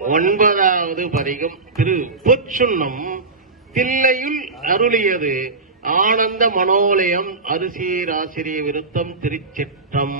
9வது பதிகம் திரு பொற்சுண்ணம் தில்லையுள் அருளியது ஆனந்த மனோலயம் அரிசீராசிரிய விருத்தம் திருச்சிற்றம்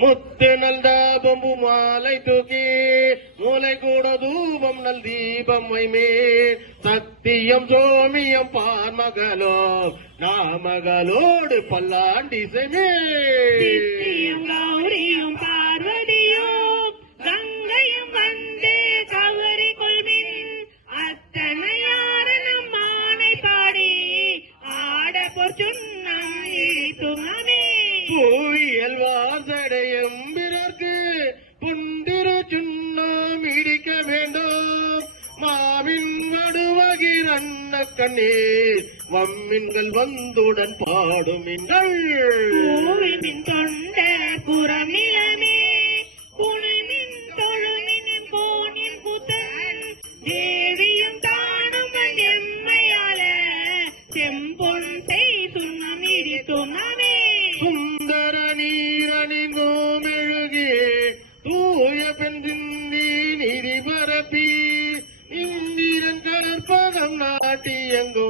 முத்து நல் தாபம்பு மாலை தூக்கி மூளை கூட தூபம் நல் தீபம் வைமே சத்தியம் சோமியம் பார்மகளோ நாமகளோடு பல்லாண்டிசமே கௌரியும் பார்வதியும் கங்கையும் வந்து கவரி கொள்மின் அத்தனையார நம் மானை பாடி ஆட பொற்சுண்ணம் இழித்துமே பூயல் வாசடையும் பிறர்க்கு புந்திரு சுண்ணம் இடிக்க வேண்டும் மாவின் வடுவகிர் அன்ன கண்ணீர் வம்மின்கள் வந்துடன் பாடுமின்கள் தொண்ட புறம் நிலமே புனின் தொழுமின் கோனின் புத்தன் தேவியும் தானும் எம்மையால செம்பொன் செய் சுண்ணம் இடித்துமே சுந்தர நீரணிங்கோ மெழுகி தூய பெண் சிந்தி நிதி பரப்பி இந்திரன் கற்பகம் நாட்டியங்கோ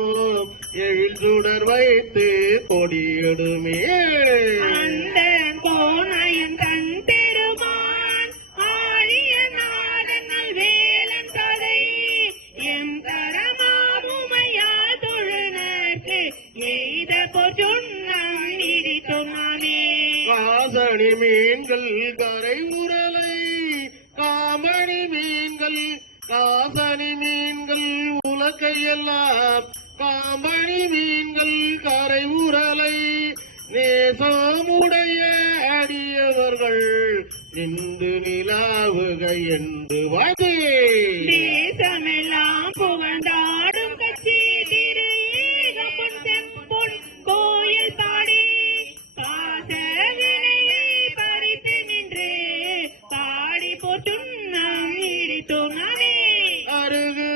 எழுதுடர் வைத்து கொடியிடுமே அந்த கோணையும் தன் பெருமான் ஆழிய நாடனல் வேலன் கதை எம் கரமாமுமையால் தொழுநர்க்கு எய்த பொற்சுண்ணம் இடித்துமே வாசணி மீன்கள் கரை உரலை காமணி மீன்கள் காசனி மீன்கள் உலக்கையெல்லாம் காமணி மீன்கள் கரை உரலை நேசமுடைய அடியவர்கள் நின்று நிலாவுக என்று வாதே தேசமெல்லாம் புகழ்ந்தாடும் கட்சி திரு ஏகப்பொன் செம்பொன் கோயில் பாடி பாச வினையை பறித்து நின்று பாடி பொற்சுண்ணம் இடித்துமே அருகு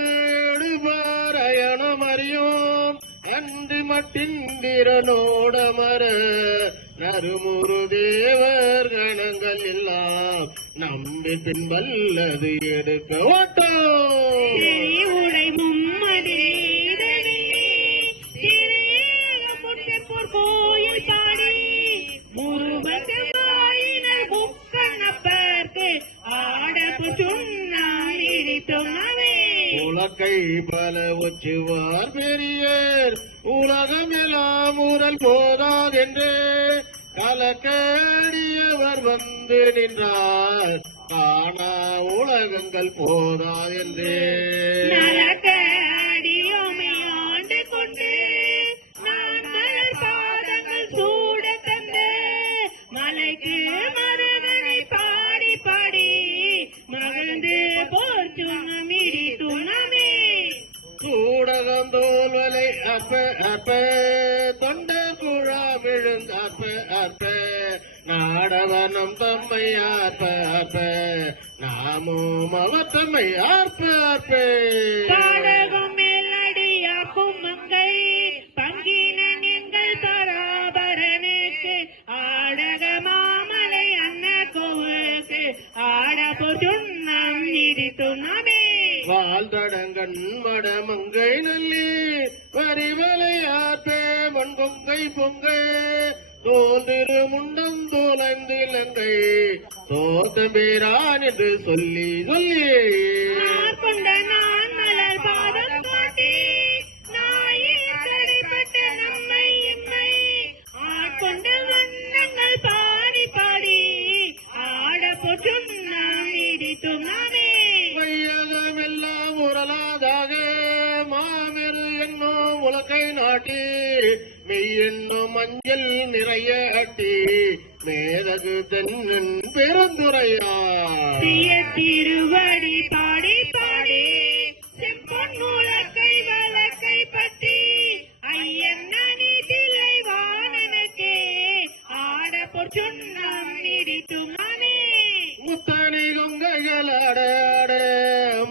எடுபாராயணம் அறியோம் அன்று மட்டிந்திரனோடமர நறுமுறு தேவர் கணங்கள் எல்லாம் நம்பி பின்பல்லது எடுக்க ஓட்டோம் உடை மும்மதிலே கோயில் பாடி முருகன் புக்கணப்பர்க்கு ஆட பொற்சுண்ணம் இடித்துமே உலக்கை பல ஒச்சுவார் பெரியர் உலகம் எல்லாம் ஊரல் போதாதென்று கலக்கடியவர் வந்து நின்றார் காணா உலகங்கள் போதாதென்றே நலக்கடியோமை ஆண்டு கொண்டு நான் மலர் பாதங்கள் சூட தந்த மலைக்கு மருகனை பாடி பாடி மகிழ்ந்து பொற்சுண்ணம் இடித்துமே சூடகம் தோல்வலை அற்ப அற்ப தொண்ட குழாம் விழுந்த அற்ப அற்ப நாடவனம் தம்மை ஆற்ப அற்ப நாமும் அவர் தம்மை ஆற்ப அற்ப பாடகம் மேலடியாக்கும் மங்கை பங்கினன் எங்கள் பராபரனுக்கு ஆடக மாமலை அன்ன கோவுக்கு ஆட பொற்சுண்ணம் இடித்துமே வாழ்தடங்கண் மடமங்கை நல்லி வரிவலை ஆற்ப மண்கொங்கை பொங்கை தோந்திரு முண்டம் தோலைந்திலங்கை தோத்தபேரான் என்று சொல்லி சொல்லி கொண்ட நான் மலர் பாதம் காட்டி நாயில் கடைப்பட்ட நம்மை எம்மை ஆட்கொண்ட வண்ணங்கள் பாடி பாடி ஆட பொற்சுண்ணம் இடித்துமே வையகமெல்லாம் உரலாதாக மாமெரு என்னோ உலகை நாட்டி மெய்யென்னோ மஞ்சள் நிறைய அட்டி மேதகு தென்னன் பெருந்துரையா திருவடி பாடி பாடி செம்பொன் முழக்கை வழக்கை பற்றி ஐயன் நீதிலை வானனுக்கே ஆட பொற்சுண்ணம் இடித்துமே முத்தணி கொங்கைகள் ஆட ஆட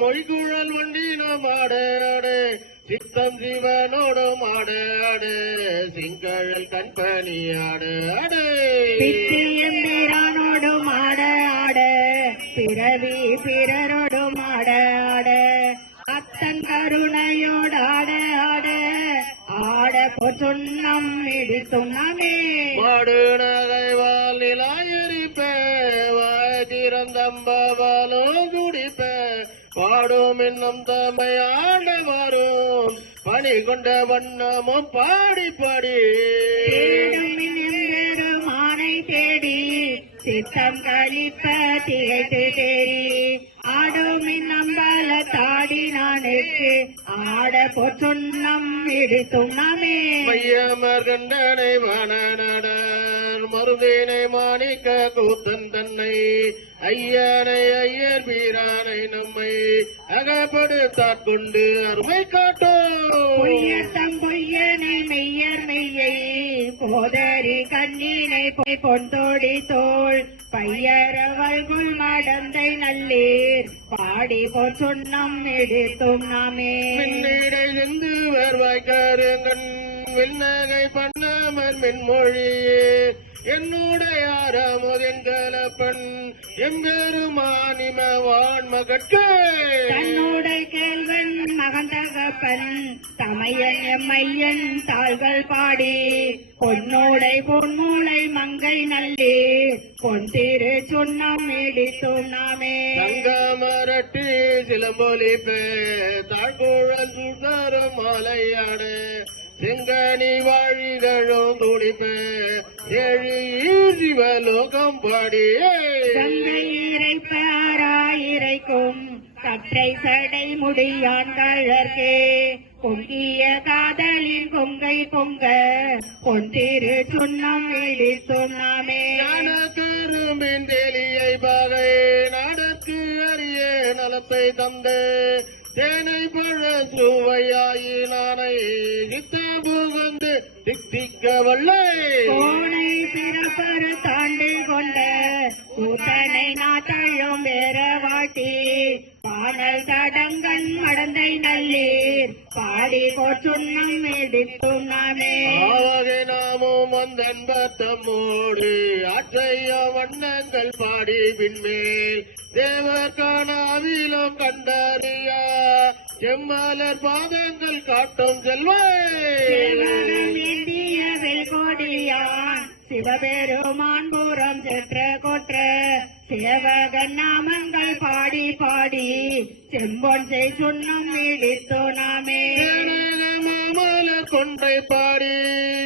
மொழிகுழல் வண்டி நாம் ஆட ஆட சித்தம் சிவனோடும் ஆடாடு சிங்கழல் கண்பனி ஆடாடு பித்தியம்பிரானோடும் ஆட ஆட பிறவி பிறரோடும் ஆட ஆட அத்தன் கருணையோடாட ஆட ஆட பொன்னம் இடித்தும் நாமே மாடு நகைவால் நிலாயரிப்ப வாய்திறந்தம்பவாலோ குடிப்ப பாடும் இன்னும் தம்மை ஆட வரும் பணி கொண்ட வண்ணமும் பாடி பாடி மானை தேடி சித்தம் கழிப்ப திகைத்து தேடி ஆடுமின் நம்பல தாடி நானுக்கு ஆட பொன்னம் இடித்தும் நாமே மையமர் கண்டனை மனநடர் மருதேனை மாணிக்க கூத்தன் தன்னை ஐயனை ஐயர் வீரானை நம்மை அகப்படுத்தாற் கொண்டு அருமை காட்டும் பொய்யத்தம் பொய்யனை மெய்யர் மெய்யை போதரி கண்ணினை பொன்தோடி தோள் பையரவள்குள் மடந்தை நல்லீர் பாடி பொன்னம் எடுத்தும் நாமே மின்னடை செந்து வருவாய் கருங்கண் விண்ணகை பண்ணமர் மின்மொழியே என்னுடைய ஆறாமுதெங்கலப்பன் எம்பெருமானிமவான் மகட்கே தன்னோடை கேள்வன் மகந்தகப்பன் தமையன் எம்மையன் தாள்கள் பாடி பொன்னோடை பொன்மூளை மங்கை நல்லீர் பொன் திரு சொன்னம் இடித்தும் நாமே தங்கமரட்டி சிலம்பொலிப்பே தாழ்கோழல் சுந்தரம் மாலையாடு செங்கனி வாழிதழும் துடிப்ப ஏழு சிவலோகம் பாடி கங்கை இறைப்பாராயிரைக்கும் கற்றை சடை முடியான் கழற்கே பொங்கிய காதலின் கொங்கை பொங்க பொன்திரு சுண்ணம் இடித்தும் நாமே கரும்பின் தெளியை பாகை நாடற்கு அரிய நலத்தை தந்து தேனை பழ சுவையாயி நானை சித்த புகந்து தித்திக்க வல்லை கோனை பிறப்பரு தாண்டு கொண்ட கூத்தனை நாட்டழும் வேற வாட்டி பாடல் தடங்கண் மடந்தை நல்லீர் பாடி போற்றுண்ணம் எடுத்தும் நாமே ஆவகை நாமும் வந்தன் பத்தம்மோடு ஆற்றைய வண்ணங்கள் பாடி பின்மேல் தேவர் காணாவிலும் கண்டறியா செம்மலர் பாதங்கள் காட்டும் தேவரம் செல்வாய் ஏந்திய வெல்கோடியான் சிவபெருமான் புறம் செற்ற கொற்ற சேவகன் நாமங்கள் பாடி பாடி செம்பொன் செய் சுண்ணம் இடித்தோ நாமே மாமலர் கொன்றை பாடி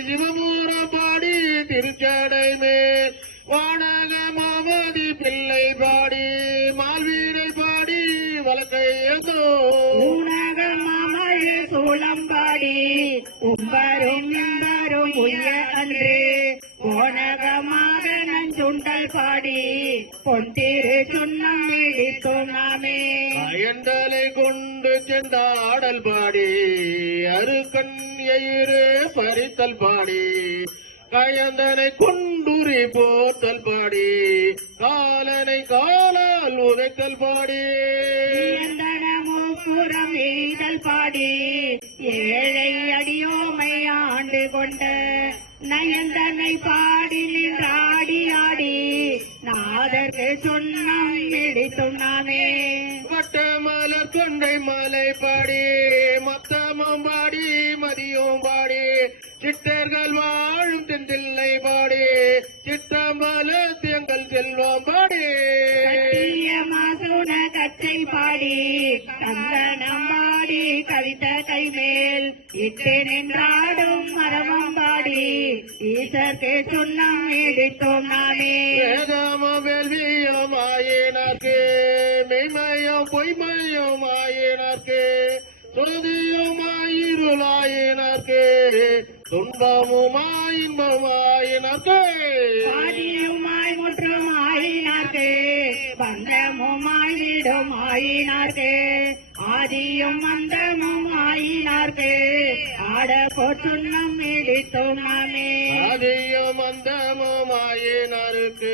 சிவமூர பாடி திருச்சடை மேல் வானக மாமதி பிள்ளை பாடி மால்வீரை பாடி வழக்கை ஊனக மாமழு சூளம்பாடி உம்பரும் இம்பரும் உய்ய அன்று ஓனகமாக நஞ்சுண்டல் பாடி பொன்திரு சுண்ணம் இடித்தோம் நாமே அயண்டலை கொண்டு சென்றாடல் பாடி அருக்கண் எயிறு பறித்தல் பாடி கயந்தனை கொண்டுரி போத்தல் பாடி காலனை காலால் உதைத்தல் பாடி புறம் எய்தல் பாடி ஏழை அடியோமை ஆண்டு கொண்ட நயந்தனை பாடி நின்றாடி ஆடி நாதற்கு சொன்னம் இடித்தும் நாமே வட்டமலர் கொண்டை மாலை பாடி மத்தமும் பாடி மதியும் பாடி சித்தர்கள் வாழும் தெந்தில்லை பாடி சித்தம்பல எங்கள் செல்வம் பாடி கட்டிய மாசுன கச்சை பாடி கந்தனம் பாடி கவித்த கைமேல் இட்டு நின்றாடும் மரமம் பாடி ஈசர்க்கு சொன்னம் இடித்தோம் நாமே வேதம வேள்வியும் ஆயினார்க்கு மெய்மயம் பொய்மயம் ஆயினார்க்கு சுருதியுமாயிருளாயினார்க்கு துன்பமுமாய் இன்பமாயினார்க்கு ஆதியுமாய் முற்றும் ஆயினார்க்கு பந்தமுமாய் வீடும் ஆயினார்க்கு ஆதியும் அந்தமும் ஆயினார்க்கு ஆட போற்றுண்ணம் இடித்தோம் நாமே ஆதியும் அந்தமும் ஆயினாருக்கு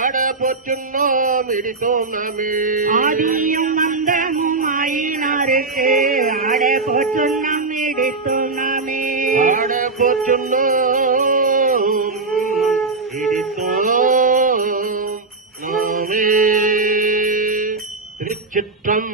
ஆட பொற்றுன்னோம் இடித்தோம் நாமே ஆதியும் அந்தமும் ஆயினாருக்கு ஆட போற்றுண்ணம் இடித்தோம் நாமே பாட போச்சுன்னோம் இடித்தோம் நாமே திருச்சிற்றம்